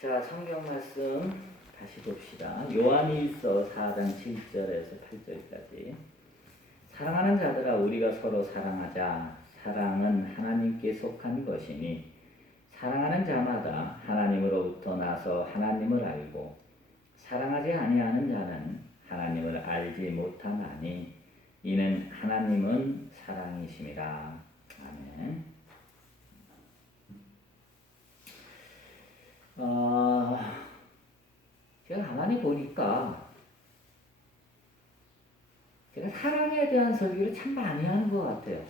자, 성경 말씀 다시 봅시다. 요한일서 4장 7절에서 8절까지. 사랑하는 자들아, 우리가 서로 사랑하자. 사랑은 하나님께 속한 것이니 사랑하는 자마다 하나님으로부터 나서 하나님을 알고 사랑하지 아니하는 자는 하나님을 알지 못하나니 이는 하나님은 사랑이심이라. 아멘. 제가 가만히 보니까 제가 사랑에 대한 설교를 참 많이 하는 것 같아요.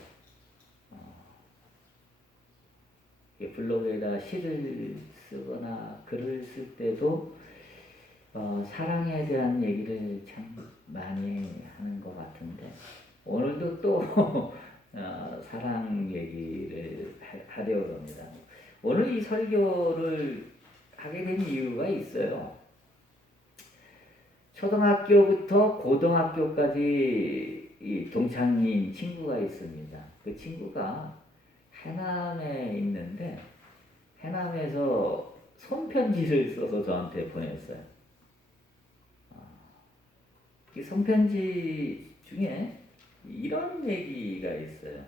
블로그에다가 시를 쓰거나 글을 쓸 때도 사랑에 대한 얘기를 참 많이 하는 것 같은데 오늘도 또 사랑 얘기를 하려고 합니다. 오늘 이 설교를 하게 된 이유가 있어요. 초등학교부터 고등학교까지 이 동창인 친구가 있습니다. 그 친구가 해남에 있는데 해남에서 손편지를 써서 저한테 보냈어요. 이 손편지 중에 이런 얘기가 있어요.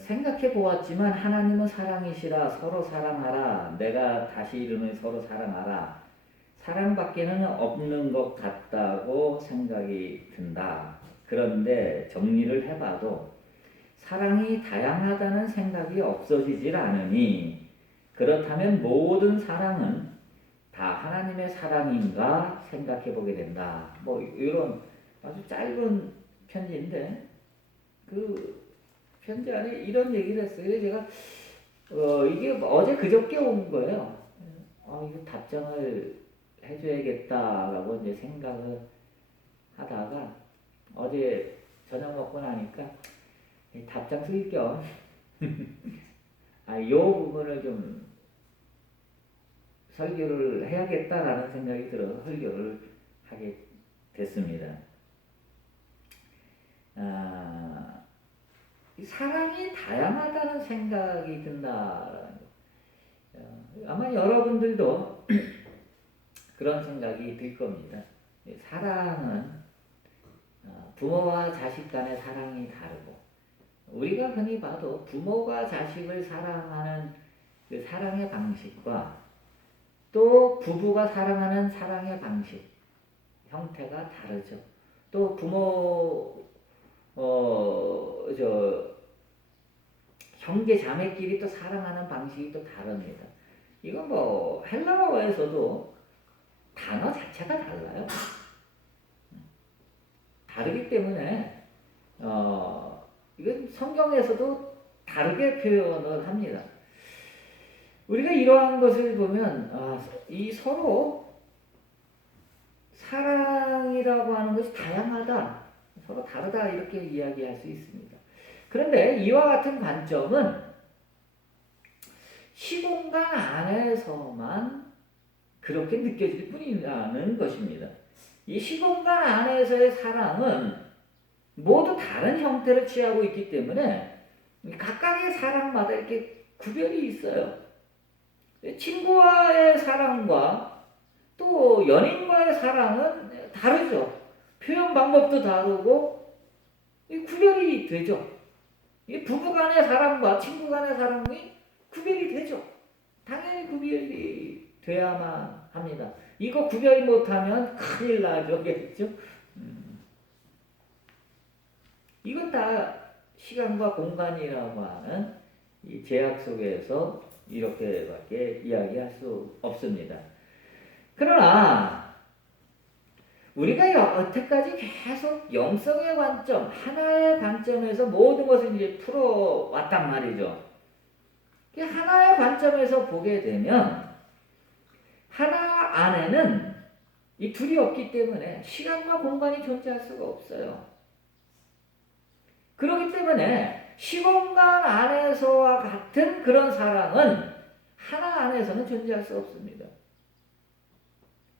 생각해 보았지만 하나님은 사랑이시라. 서로 사랑하라. 내가 다시 이르노니 서로 사랑하라. 사랑밖에는 없는 것 같다고 생각이 든다. 그런데 정리를 해봐도 사랑이 다양하다는 생각이 없어지질 않으니 그렇다면 모든 사랑은 다 하나님의 사랑인가 생각해 보게 된다. 뭐 이런 아주 짧은 편지인데 그 편지 안에 이런 얘기를 했어요. 제가 이게 어제 그저께 온 거예요. 이거 답장을 해줘야겠다라고 이제 생각을 하다가 어제 저녁 먹고 나니까 답장 쓸 겸 요 부분을 좀 설교를 해야겠다라는 생각이 들어서 설교를 하게 됐습니다. 사랑이 다양하다는 생각이 든다. 아마 여러분들도 그런 생각이 들 겁니다. 사랑은 부모와 자식 간의 사랑이 다르고 우리가 흔히 봐도 부모가 자식을 사랑하는 그 사랑의 방식과 또 부부가 사랑하는 사랑의 방식, 형태가 다르죠. 또 부모 형제 자매끼리 또 사랑하는 방식이 또 다릅니다. 이건 뭐 헬라어에서도 단어 자체가 달라요. 다르기 때문에 이건 성경에서도 다르게 표현을 합니다. 우리가 이러한 것을 보면 이 서로 사랑이라고 하는 것이 다양하다, 서로 다르다 이렇게 이야기할 수 있습니다. 그런데 이와 같은 관점은 시공간 안에서만 그렇게 느껴질 뿐이라는 것입니다. 이 시공간 안에서의 사랑은 모두 다른 형태를 취하고 있기 때문에 각각의 사랑마다 이렇게 구별이 있어요. 친구와의 사랑과 또 연인과의 사랑은 다르죠. 표현 방법도 다르고 구별이 되죠. 부부간의 사랑과 친구간의 사랑이 구별이 되죠. 당연히 구별이 돼야만 합니다. 이거 구별 못하면 큰일 나죠. 이건 다 시간과 공간이라고 하는 이 제약 속에서 이렇게밖에 이야기할 수 없습니다. 그러나 우리가 여태까지 계속 영성의 관점, 하나의 관점에서 모든 것을 이제 풀어왔단 말이죠. 하나의 관점에서 보게 되면 하나 안에는 이 둘이 없기 때문에 시간과 공간이 존재할 수가 없어요. 그렇기 때문에 시공간 안에서와 같은 그런 사랑은 하나 안에서는 존재할 수 없습니다.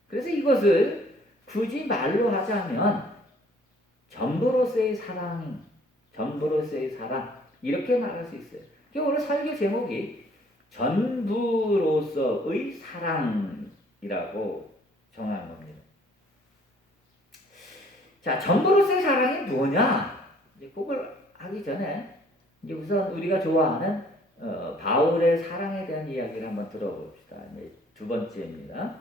그래서 이것을 굳이 말로 하자면 전부로서의 사랑, 이렇게 말할 수 있어요. 오늘 설교 제목이 전부로서의 사랑이라고 정한 겁니다. 자, 전부로서의 사랑이 뭐냐? 그걸 하기 전에 이제 우선 우리가 좋아하는 바울의 사랑에 대한 이야기를 한번 들어봅시다. 두 번째입니다.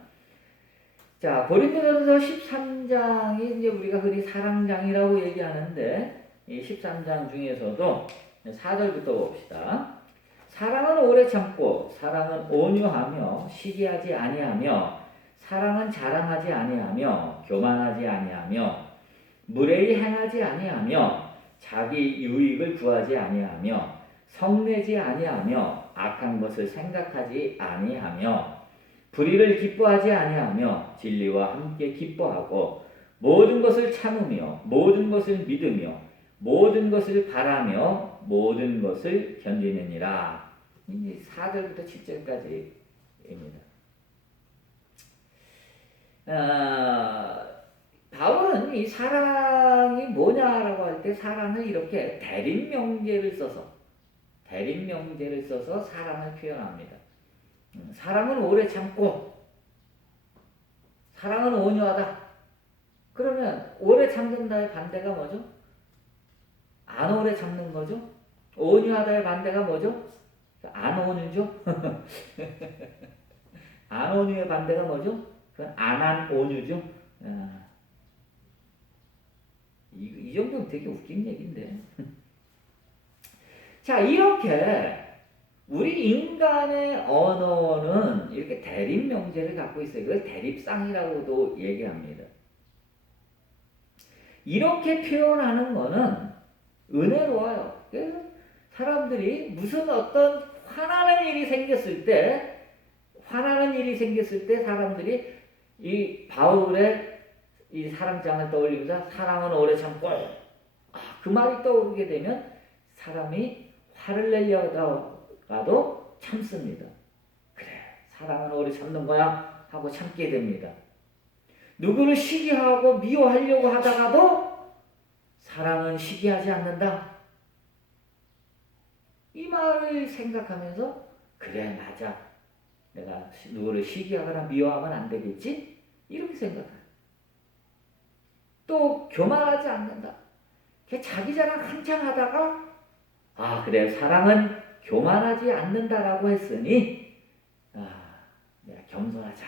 자, 고린도전서 13장이 이제 우리가 흔히 사랑장이라고 얘기하는데 이 13장 중에서도 4절부터 봅시다. 사랑은 오래 참고 사랑은 온유하며 시기하지 아니하며 사랑은 자랑하지 아니하며 교만하지 아니하며 무례히 행하지 아니하며 자기 유익을 구하지 아니하며 성내지 아니하며 악한 것을 생각하지 아니하며 불의를 기뻐하지 아니하며 진리와 함께 기뻐하고 모든 것을 참으며 모든 것을 믿으며 모든 것을 바라며 모든 것을 견디느니라. 4절부터 7절까지입니다. 바울은 이 사랑이 뭐냐라고 할 때 사랑을 이렇게 대립명제를 써서 사랑을 표현합니다. 사랑은 오래 참고 사랑은 온유하다. 그러면 오래 참는다의 반대가 뭐죠? 안 오래 참는 거죠? 온유하다의 반대가 뭐죠? 안 온유죠? 안 온유의 반대가 뭐죠? 그건 안한 온유죠? 이 정도면 되게 웃긴 얘기인데. 자, 이렇게 우리 인간의 언어는 이렇게 대립명제를 갖고 있어요. 그걸 대립상이라고도 얘기합니다. 이렇게 표현하는 거는 은혜로워요. 그래서 사람들이 무슨 어떤 화나는 일이 생겼을 때 사람들이 이 바울의 이 사랑장을 떠올리면서 사랑은 오래 참고 그 말이 떠오르게 되면 사람이 화를 내려다가도 참습니다. 그래, 사랑은 오래 참는 거야 하고 참게 됩니다. 누구를 시기하고 미워하려고 하다가도 사랑은 시기하지 않는다. 이 말을 생각하면서 그래, 맞아, 내가 누구를 시기하거나 미워하면 안 되겠지? 이렇게 생각해요. 또 교만하지 않는다. 자기 자랑 한창 하다가 그래, 사랑은 교만하지 않는다라고 했으니 내가 겸손하자.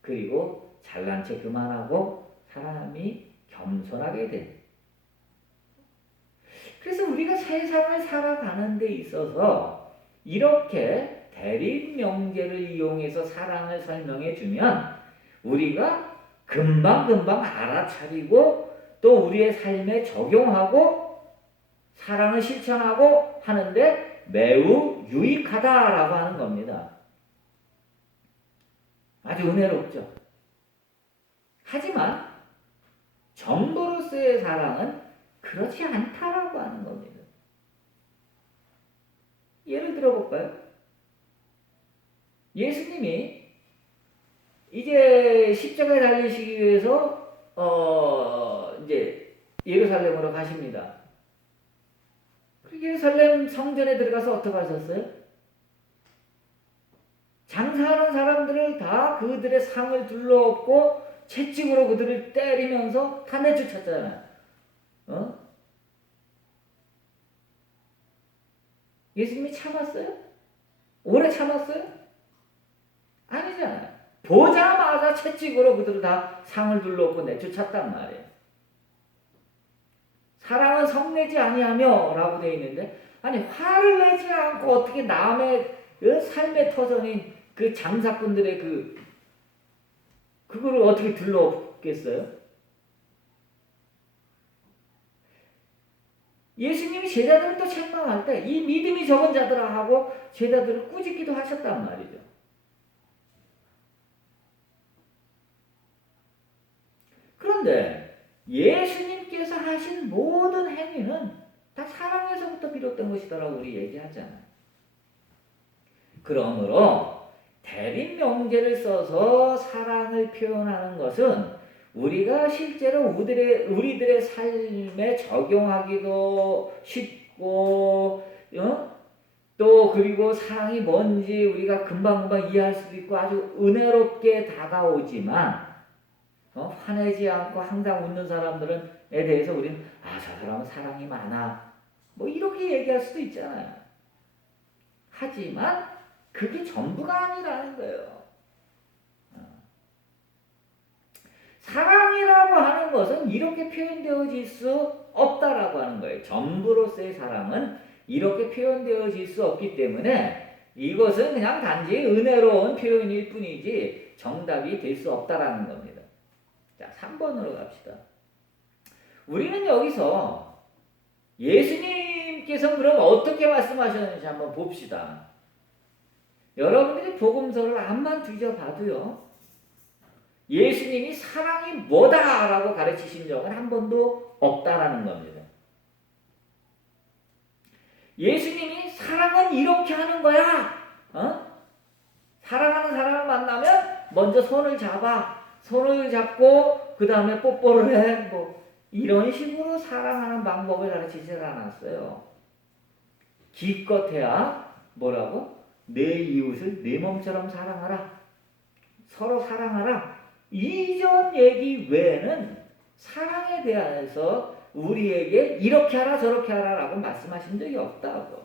그리고 잘난 체 그만하고 사람이 겸손하게 돼. 그래서 우리가 세상을 살아가는 데 있어서 이렇게 대립명제를 이용해서 사랑을 설명해 주면 우리가 금방 알아차리고 또 우리의 삶에 적용하고 사랑을 실천하고 하는데 매우 유익하다라고 하는 겁니다. 아주 은혜롭죠. 하지만 정도로서의 사랑은 그렇지 않다라고 하는 겁니다. 예를 들어볼까요? 예수님이 이제 십자가에 달리시기 위해서 이제 예루살렘으로 가십니다. 예루살렘 성전에 들어가서 어떻게 하셨어요? 장사하는 사람들을 다 그들의 상을 둘러엎고 채찍으로 그들을 때리면서 다 내쫓았잖아요. 예수님이 참았어요? 오래 참았어요? 아니잖아요. 보자마자 채찍으로 그들을 다 상을 둘러엎고 내쫓았단 말이에요. 사랑은 성내지 아니하며 라고 되어 있는데, 아니 화를 내지 않고 어떻게 남의 삶의 터전인 그 장사꾼들의 그거를 어떻게 둘러엎겠어요? 예수님이 제자들을 또 책망할 때 이 믿음이 적은 자들아 하고 제자들을 꾸짖기도 하셨단 말이죠. 그런데 예수님께서 하신 모든 행위는 다 사랑에서부터 비롯된 것이다라고 우리 얘기하잖아요. 그러므로 대립명제를 써서 사랑을 표현하는 것은 우리가 실제로 우리들의 삶에 적용하기도 쉽고 그리고 사랑이 뭔지 우리가 금방금방 이해할 수도 있고 아주 은혜롭게 다가오지만 화내지 않고 항상 웃는 사람들에 대해서 우리는 저 사람은 사랑이 많아 뭐 이렇게 얘기할 수도 있잖아요. 하지만 그게 전부가 아니라는 거예요. 사랑이라고 하는 것은 이렇게 표현되어질 수 없다라고 하는 거예요. 전부로서의 사랑은 이렇게 표현되어질 수 없기 때문에 이것은 그냥 단지 은혜로운 표현일 뿐이지 정답이 될 수 없다라는 겁니다. 자, 3번으로 갑시다. 우리는 여기서 예수님께서 그럼 어떻게 말씀하셨는지 한번 봅시다. 여러분들이 복음서를 암만 뒤져봐도요. 예수님이 사랑이 뭐다라고 가르치신 적은 한 번도 없다라는 겁니다. 예수님이 사랑은 이렇게 하는 거야. 사랑하는 사람을 만나면 먼저 손을 잡고 그 다음에 뽀뽀를 해. 뭐 이런 식으로 사랑하는 방법을 가르치지 않았어요. 기껏해야 뭐라고? 내 이웃을 내 몸처럼 사랑하라. 서로 사랑하라. 이전 얘기 외에는 사랑에 대해서 우리에게 이렇게 하라 저렇게 하라라고 말씀하신 적이 없다고.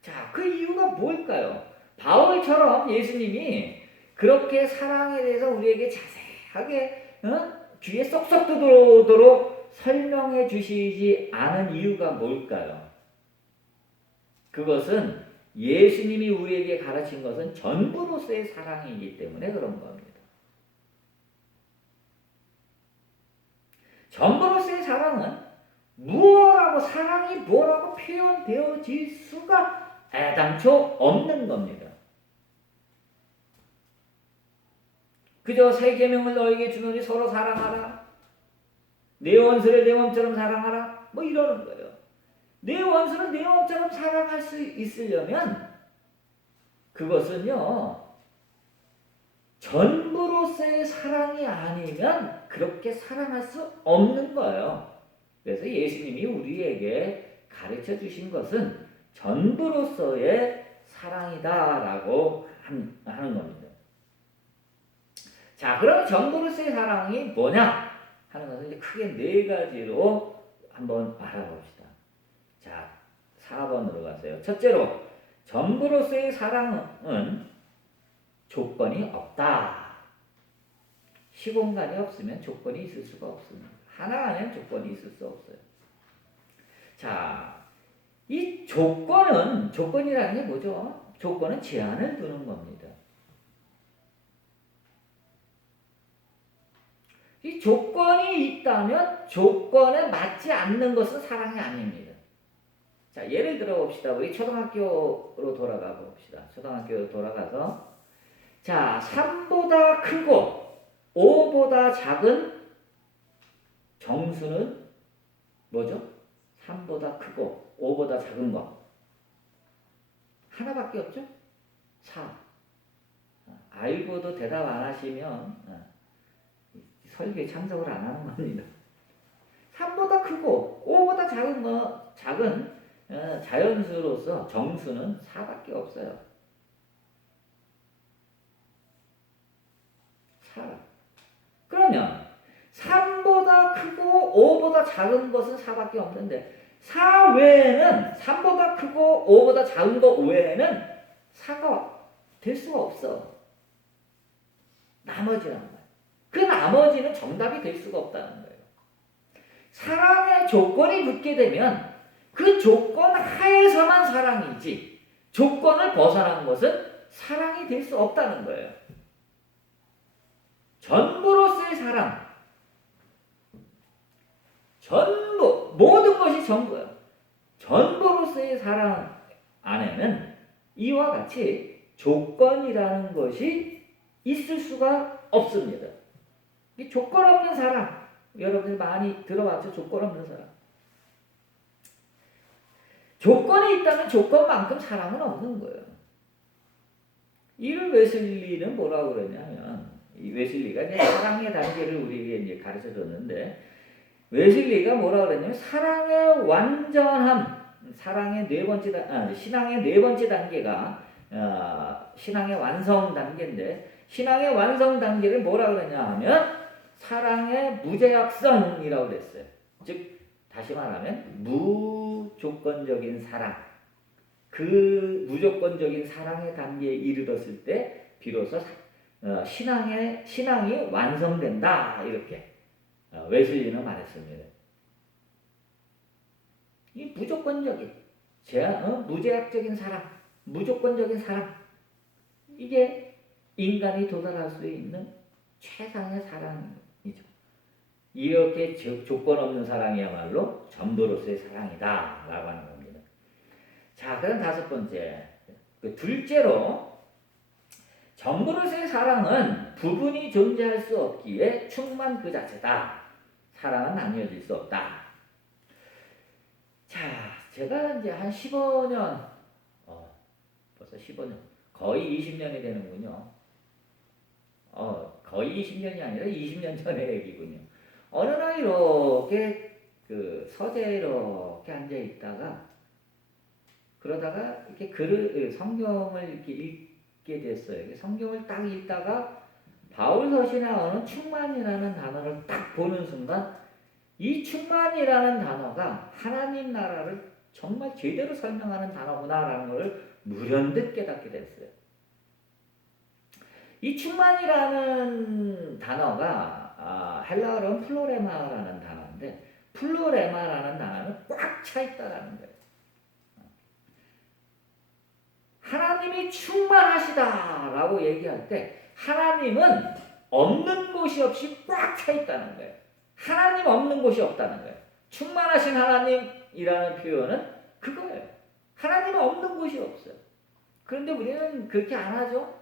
자, 그 이유가 뭘까요? 바울처럼 예수님이 그렇게 사랑에 대해서 우리에게 자세하게 귀에 쏙쏙 들어오도록 설명해 주시지 않은 이유가 뭘까요? 그것은 예수님이 우리에게 가르친 것은 전부로서의 사랑이기 때문에 그런 겁니다. 전부로서의 사랑은 사랑이 뭐라고 표현되어질 수가 애당초 없는 겁니다. 그저 새 계명을 너에게 주노니 서로 사랑하라. 내 원수를 내 몸처럼 사랑하라. 뭐 이러는 거예요. 내 원수를 내 몸처럼 사랑할 수 있으려면 그것은요. 전부로서의 사랑이 아니면 그렇게 사랑할 수 없는 거예요. 그래서 예수님이 우리에게 가르쳐 주신 것은 전부로서의 사랑이다라고 하는 겁니다. 자, 그럼 전부로서의 사랑이 뭐냐 하는 것은 이제 크게 네 가지로 한번 알아봅시다. 자, 4번으로 가세요. 첫째로, 전부로서의 사랑은 조건이 없다. 시공간이 없으면 조건이 있을 수가 없습니다. 하나 안에 조건이 있을 수 없어요. 자, 이 조건이라는 게 뭐죠? 조건은 제한을 두는 겁니다. 이 조건이 있다면 조건에 맞지 않는 것은 사랑이 아닙니다. 자, 예를 들어 봅시다. 우리 초등학교로 돌아가 봅시다. 초등학교로 돌아가서 자, 3보다 크고 5보다 작은 정수는 뭐죠? 3보다 크고 5보다 작은 거 하나밖에 없죠? 4. 알고도 대답 안 하시면 설교에 참석을 안 하는 겁니다. 3보다 크고 5보다 작은 자연수로서 정수는 4밖에 없어요. 4. 그러면 3보다 크고 5보다 작은 것은 4밖에 없는데 4 외에는 3보다 크고 5보다 작은 것 외에는 4가 될 수가 없어. 나머지라는 거예요. 그 나머지는 정답이 될 수가 없다는 거예요. 사랑의 조건이 붙게 되면 그 조건 하에서만 사랑이지 조건을 벗어난 것은 사랑이 될 수 없다는 거예요. 전부로서의 사랑, 전부, 모든 것이 전부예요. 전부로서의 사랑 안에는 이와 같이 조건이라는 것이 있을 수가 없습니다. 이 조건 없는 사랑, 여러분들 많이 들어봤죠? 조건 없는 사랑. 조건이 있다면 조건만큼 사랑은 없는 거예요. 이를 웨슬리는 뭐라고 그러냐면, 이 웨슬리가 이제 사랑의 단계를 우리에게 이제 가르쳐 줬는데, 웨슬리가 뭐라 그랬냐면 사랑의 완전함, 사랑의 신앙의 네 번째 단계가 신앙의 완성 단계인데 신앙의 완성 단계를 뭐라 그러냐 하면 사랑의 무제약성이라고 그랬어요. 즉 다시 말하면 무조건적인 사랑. 그 무조건적인 사랑의 단계에 이르렀을 때 비로소 신앙이 완성된다. 이렇게 웨슬리는 말했습니다. 이 무조건적인 무제약적인 사랑, 무조건적인 사랑, 이게 인간이 도달할 수 있는 최상의 사랑이죠. 이렇게 조건 없는 사랑이야말로 전부로서의 사랑이다 라고 하는 겁니다. 자, 그럼 다섯 번째, 둘째로 전부로서의 사랑은 부분이 존재할 수 없기에 충만 그 자체다. 사랑은 나뉘어질 수 없다. 자, 제가 이제 한 15년, 벌써 15년, 거의 20년이 되는군요. 거의 20년이 아니라 20년 전의 얘기군요. 어느 날 이렇게 서재에 이렇게 앉아 있다가 그러다가 이렇게 성경을 이렇게 읽게 됐어요. 성경을 딱 읽다가 바울서신에 나오는 충만이라는 단어를 딱 보는 순간 이 충만이라는 단어가 하나님 나라를 정말 제대로 설명하는 단어구나라는 것을 무련듯 깨닫게 됐어요. 이 충만이라는 단어가 헬라어로는 플로레마라는 단어인데 플로레마라는 단어는 꽉 차 있다라는 거예요. 하나님이 충만하시다라고 얘기할 때 하나님은 없는 곳이 없이 꽉 차 있다는 거예요. 하나님 없는 곳이 없다는 거예요. 충만하신 하나님이라는 표현은 그거예요. 하나님은 없는 곳이 없어요. 그런데 우리는 그렇게 안 하죠.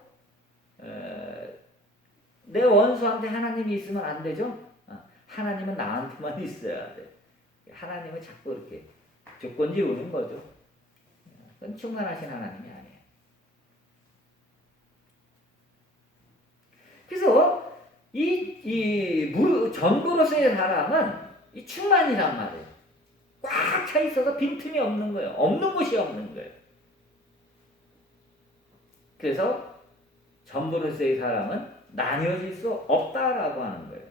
내 원수한테 하나님이 있으면 안 되죠. 하나님은 나한테만 있어야 돼. 하나님은 자꾸 이렇게 조건 지우는 거죠. 그건 충만하신 하나님이 아니에요. 그래서 전부로서의 사람은 이 충만이란 말이에요. 꽉 차 있어서 빈틈이 없는 거예요. 없는 곳이 없는 거예요. 그래서 전부로서의 사랑은 나뉘어질 수 없다라고 하는 거예요.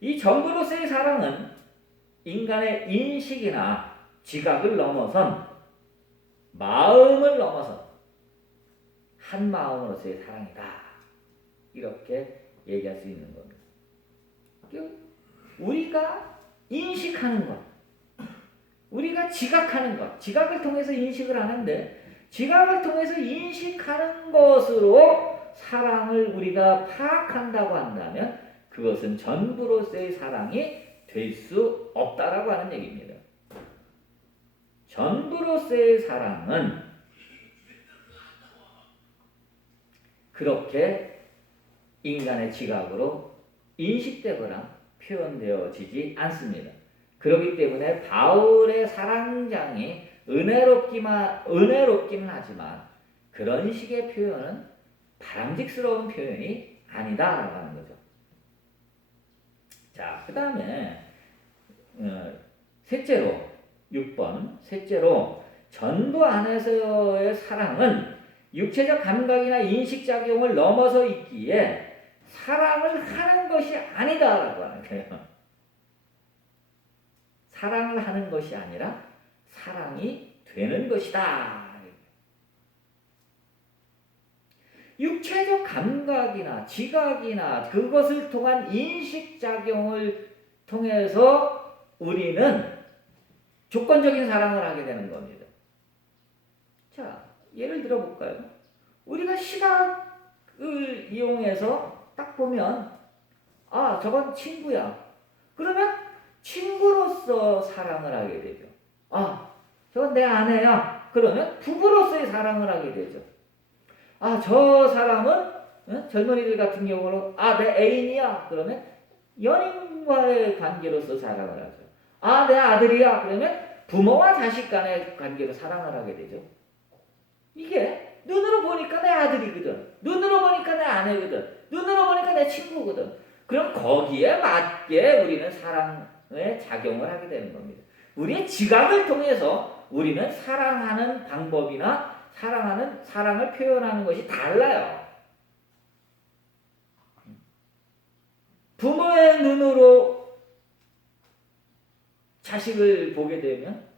이 전부로서의 사랑은 인간의 인식이나 지각을 넘어선 마음을 넘어선 한 마음으로서의 사랑이다. 이렇게 얘기할 수 있는 겁니다. 우리가 인식하는 것, 우리가 지각하는 것, 지각을 통해서 인식을 하는데 지각을 통해서 인식하는 것으로 사랑을 우리가 파악한다고 한다면 그것은 전부로서의 사랑이 될 수 없다라고 하는 얘기입니다. 전부로서의 사랑은 그렇게 인간의 지각으로 인식되거나 표현되어지지 않습니다. 그렇기 때문에 바울의 사랑장이 은혜롭기는 하지만 그런 식의 표현은 바람직스러운 표현이 아니다라고 하는 거죠. 자, 그 다음에 셋째로 6번 셋째로 전부 안에서의 사랑은 육체적 감각이나 인식작용을 넘어서 있기에 사랑을 하는 것이 아니다라고 하는 거예요. 사랑을 하는 것이 아니라 사랑이 되는 것이다. 육체적 감각이나 지각이나 그것을 통한 인식작용을 통해서 우리는 조건적인 사랑을 하게 되는 겁니다. 자, 예를 들어 볼까요? 우리가 시각을 이용해서 딱 보면 저건 친구야. 그러면 친구로서 사랑을 하게 되죠. 저건 내 아내야. 그러면 부부로서의 사랑을 하게 되죠. 저 사람은 젊은이들 같은 경우는 내 애인이야. 그러면 연인과의 관계로서 사랑을 하죠. 내 아들이야. 그러면 부모와 자식 간의 관계로 사랑을 하게 되죠. 이게 눈으로 보니까 내 아들이거든. 눈으로 보니까 내 아내거든. 눈으로 보니까 내 친구거든. 그럼 거기에 맞게 우리는 사랑을 작용을 하게 되는 겁니다. 우리의 지각을 통해서 우리는 사랑하는 방법이나 사랑을 표현하는 것이 달라요. 부모의 눈으로 자식을 보게 되면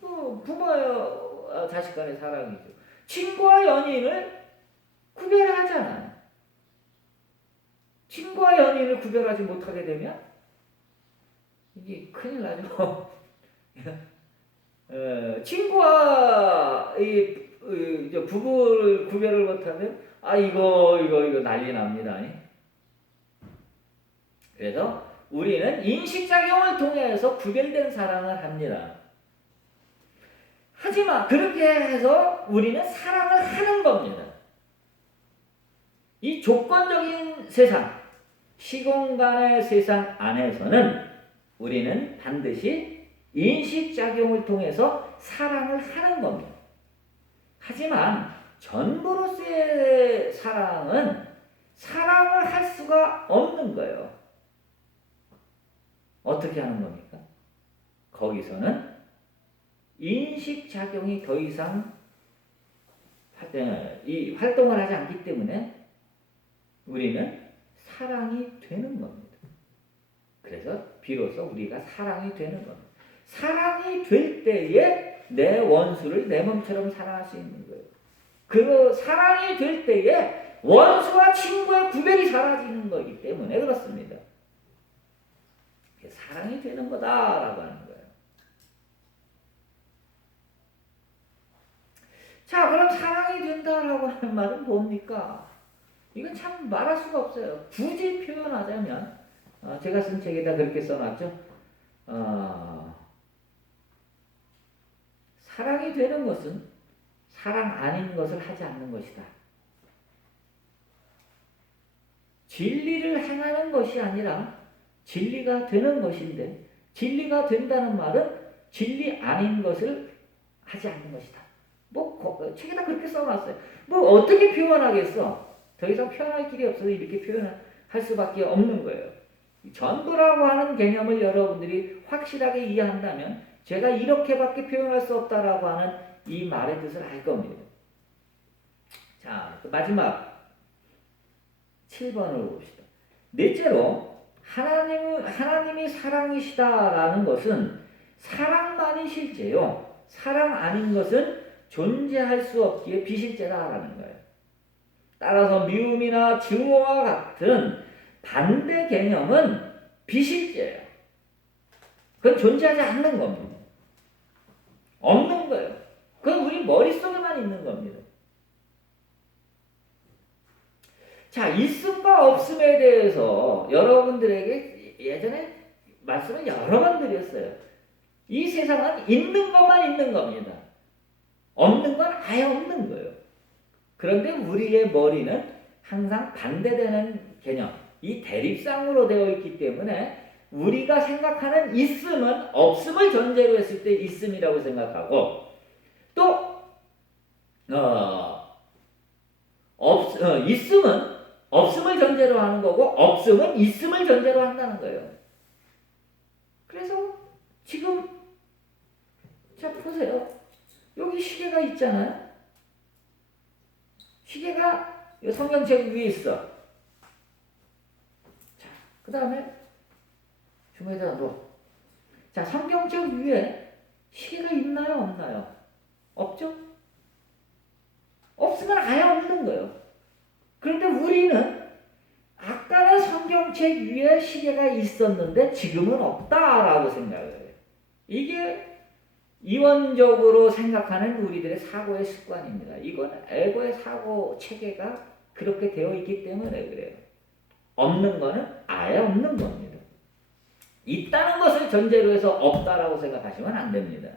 부모와 자식 간의 사랑이죠. 친구와 연인을 구별하잖아요. 친구와 연인을 구별하지 못하게 되면 이게 큰일 나죠. 친구와 부부를 구별을 못하면 이거 난리 납니다. 그래서 우리는 인식작용을 통해서 구별된 사랑을 합니다. 하지만 그렇게 해서 우리는 사랑을 하는 겁니다. 이 조건적인 세상, 시공간의 세상 안에서는 우리는 반드시 인식작용을 통해서 사랑을 하는 겁니다. 하지만 전부로서의 사랑은 사랑을 할 수가 없는 거예요. 어떻게 하는 겁니까? 거기서는 인식작용이 더 이상 활동을 하지 않기 때문에 우리는 사랑이 되는 겁니다. 그래서 비로소 우리가 사랑이 되는 겁니다. 사랑이 될 때에 내 원수를 내 몸처럼 사랑할 수 있는 거예요. 그 사랑이 될 때에 원수와 친구의 구별이 사라지는 거기 때문에 그렇습니다. 사랑이 되는 거다라고 하는 거예요. 자, 그럼 사랑이 된다라고 하는 말은 뭡니까? 이건 참 말할 수가 없어요. 굳이 표현하자면 제가 쓴 책에다 그렇게 써놨죠. 사랑이 되는 것은 사랑 아닌 것을 하지 않는 것이다. 진리를 행하는 것이 아니라 진리가 되는 것인데, 진리가 된다는 말은 진리 아닌 것을 하지 않는 것이다. 책에다 그렇게 써놨어요. 어떻게 표현하겠어? 더 이상 표현할 길이 없어서 이렇게 표현할 수밖에 없는 거예요. 전부라고 하는 개념을 여러분들이 확실하게 이해한다면 제가 이렇게밖에 표현할 수 없다라고 하는 이 말의 뜻을 알 겁니다. 자, 마지막 7번을 봅시다. 넷째로 하나님이 사랑이시다라는 것은 사랑만이 실제요. 사랑 아닌 것은 존재할 수 없기에 비실제다라는 거예요. 따라서 미움이나 증오와 같은 반대 개념은 비실제예요. 그건 존재하지 않는 겁니다. 없는 거예요. 그건 우리 머릿속에만 있는 겁니다. 자, 있음과 없음에 대해서 여러분들에게 예전에 말씀을 여러 번 드렸어요. 이 세상은 있는 것만 있는 겁니다. 없는 건 아예 없는 거예요. 그런데 우리의 머리는 항상 반대되는 개념, 이 대립상으로 되어 있기 때문에 우리가 생각하는 있음은 없음을 전제로 했을 때 있음이라고 생각하고 또 있음은 없음을 전제로 하는 거고 없음은 있음을 전제로 한다는 거예요. 그래서 지금 자 보세요. 여기 시계가 있잖아요. 시계가 성경책 위에 있어. 자, 그 다음에 주머니에다 넣어. 자, 성경책 위에 시계가 있나요? 없나요? 없죠? 없으면 아예 없는 거예요. 그런데 우리는 아까는 성경책 위에 시계가 있었는데 지금은 없다라고 생각을 해요. 이게 이원적으로 생각하는 우리들의 사고의 습관입니다. 이건 에고의 사고 체계가 그렇게 되어 있기 때문에 그래요. 없는 거는 아예 없는 겁니다. 있다는 것을 전제로 해서 없다라고 생각하시면 안 됩니다.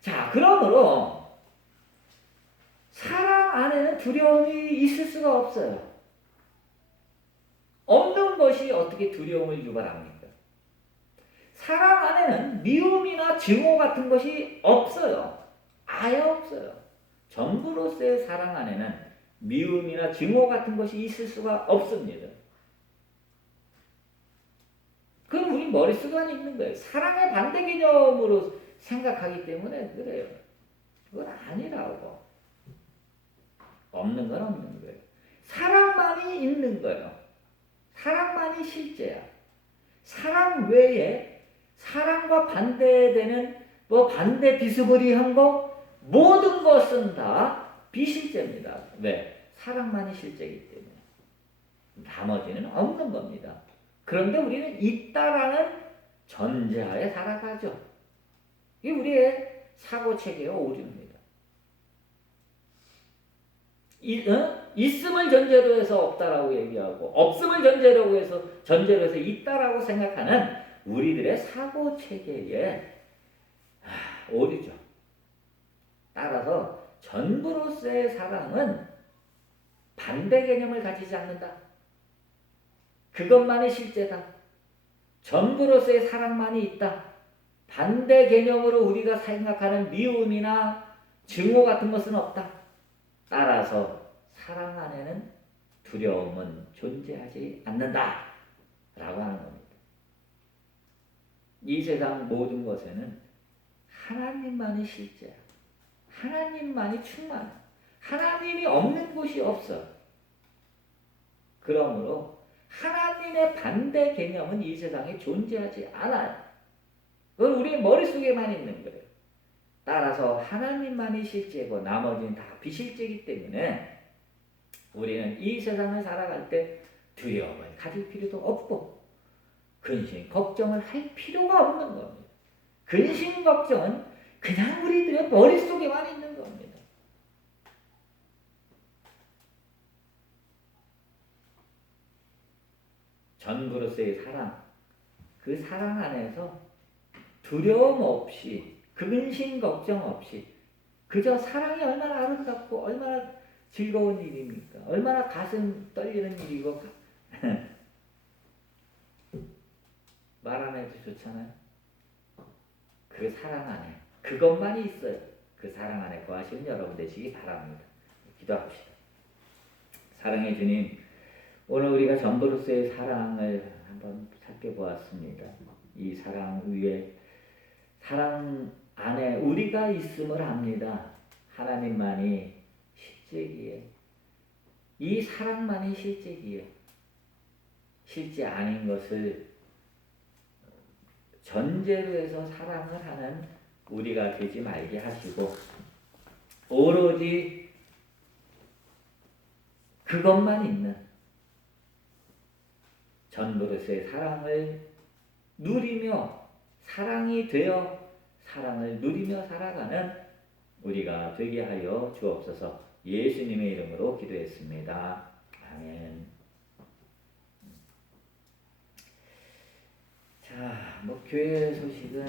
자, 그러므로 사랑 안에는 두려움이 있을 수가 없어요. 없는 것이 어떻게 두려움을 유발합니까? 사랑 안에는 미움이나 증오 같은 것이 없어요. 아예 없어요. 전부로서의 사랑 안에는 미움이나 증오 같은 것이 있을 수가 없습니다. 머릿속에만 있는 거예요. 사랑의 반대 개념으로 생각하기 때문에 그래요. 그건 아니라고. 없는 건 없는 거예요. 사랑만이 있는 거예요. 사랑만이 실제야. 사랑 외에 사랑과 반대되는 반대 비스무리한 거 모든 것은 다 비실제입니다. 왜? 사랑만이 실제이기 때문에. 나머지는 없는 겁니다. 그런데 우리는 있다라는 전제하에 살아가죠. 이게 우리의 사고체계의 오류입니다. 있음을 전제로 해서 없다라고 얘기하고 없음을 전제로 해서 있다라고 생각하는 우리들의 사고체계의 오류죠. 따라서 전부로서의 사랑은 반대 개념을 가지지 않는다. 그것만이 실제다. 전부로서의 사랑만이 있다. 반대 개념으로 우리가 생각하는 미움이나 증오 같은 것은 없다. 따라서 사랑 안에는 두려움은 존재하지 않는다. 라고 하는 겁니다. 이 세상 모든 것에는 하나님만이 실제야. 하나님만이 충만해. 하나님이 없는 곳이 없어. 그러므로 하나님의 반대 개념은 이 세상에 존재하지 않아요. 그건 우리의 머릿속에만 있는 거예요. 따라서 하나님만이 실제고 나머지는 다 비실제이기 때문에 우리는 이 세상을 살아갈 때 두려움을 가질 필요도 없고 근심, 걱정을 할 필요가 없는 겁니다. 근심, 걱정은 그냥 우리들의 머릿속에만 있는 겁니다. 전부로서의 사랑, 그 사랑 안에서 두려움 없이 근심 걱정 없이 그저 사랑이 얼마나 아름답고 얼마나 즐거운 일입니까? 얼마나 가슴 떨리는 일이고 말 안 해도 좋잖아요. 그 사랑 안에 그것만이 있어요. 그 사랑 안에 거하시는 여러분 되시기 바랍니다. 기도합시다. 사랑의 주님, 오늘 우리가 전부로서의 사랑을 한번 살펴보았습니다. 이 사랑 위에 사랑 안에 우리가 있음을 압니다. 하나님만이 실제기에 이 사랑만이 실제기에 실제 아닌 것을 전제로 해서 사랑을 하는 우리가 되지 말게 하시고 오로지 그것만 있는 전부로서의 사랑을 누리며 사랑이 되어 사랑을 누리며 살아가는 우리가 되게 하여 주옵소서. 예수님의 이름으로 기도했습니다. 아멘. 자, 교회 소식은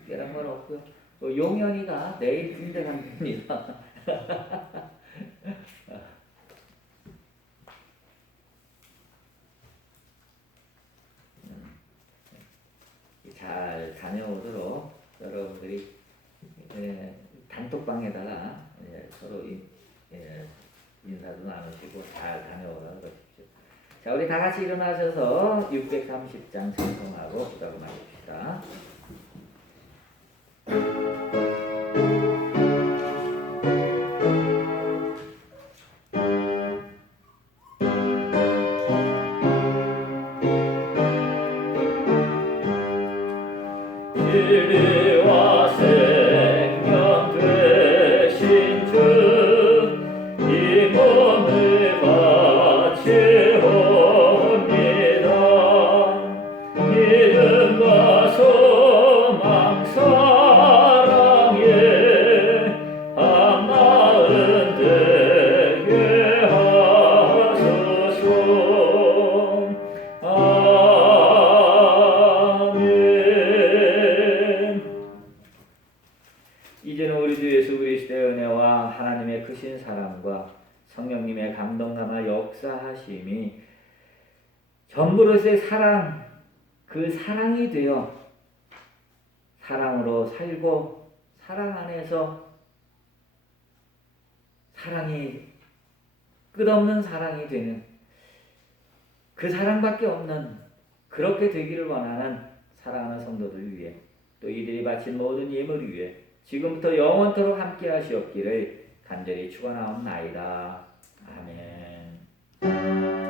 특별한 건 없고요. 용현이가 내일 군대 갑니다. 잘 다녀오도록 여러분들이 단톡방에다가 서로 인사도 나누시고 잘 다녀오라 그러십시오. 자, 우리 다 같이 일어나셔서 630장 찬송하고 기도하고 마칩시다. 진리와 생명 되신 주 이 몸을 바치옵니다. 믿음과 소망 사랑에 한 마음 되게 하소서. 이제는 우리 주 예수 그리스도의 은혜와 하나님의 크신 사랑과 성령님의 감동감화 역사하심이 전부로서의 사랑, 그 사랑이 되어 사랑으로 살고 사랑 안에서 사랑이 끝없는 사랑이 되는 그 사랑밖에 없는 그렇게 되기를 원하는 사랑하는 성도들 위해 또 이들이 바친 모든 예물을 위해 지금부터 영원토록 함께 하시옵기를 간절히 축원하옵나이다. 아멘.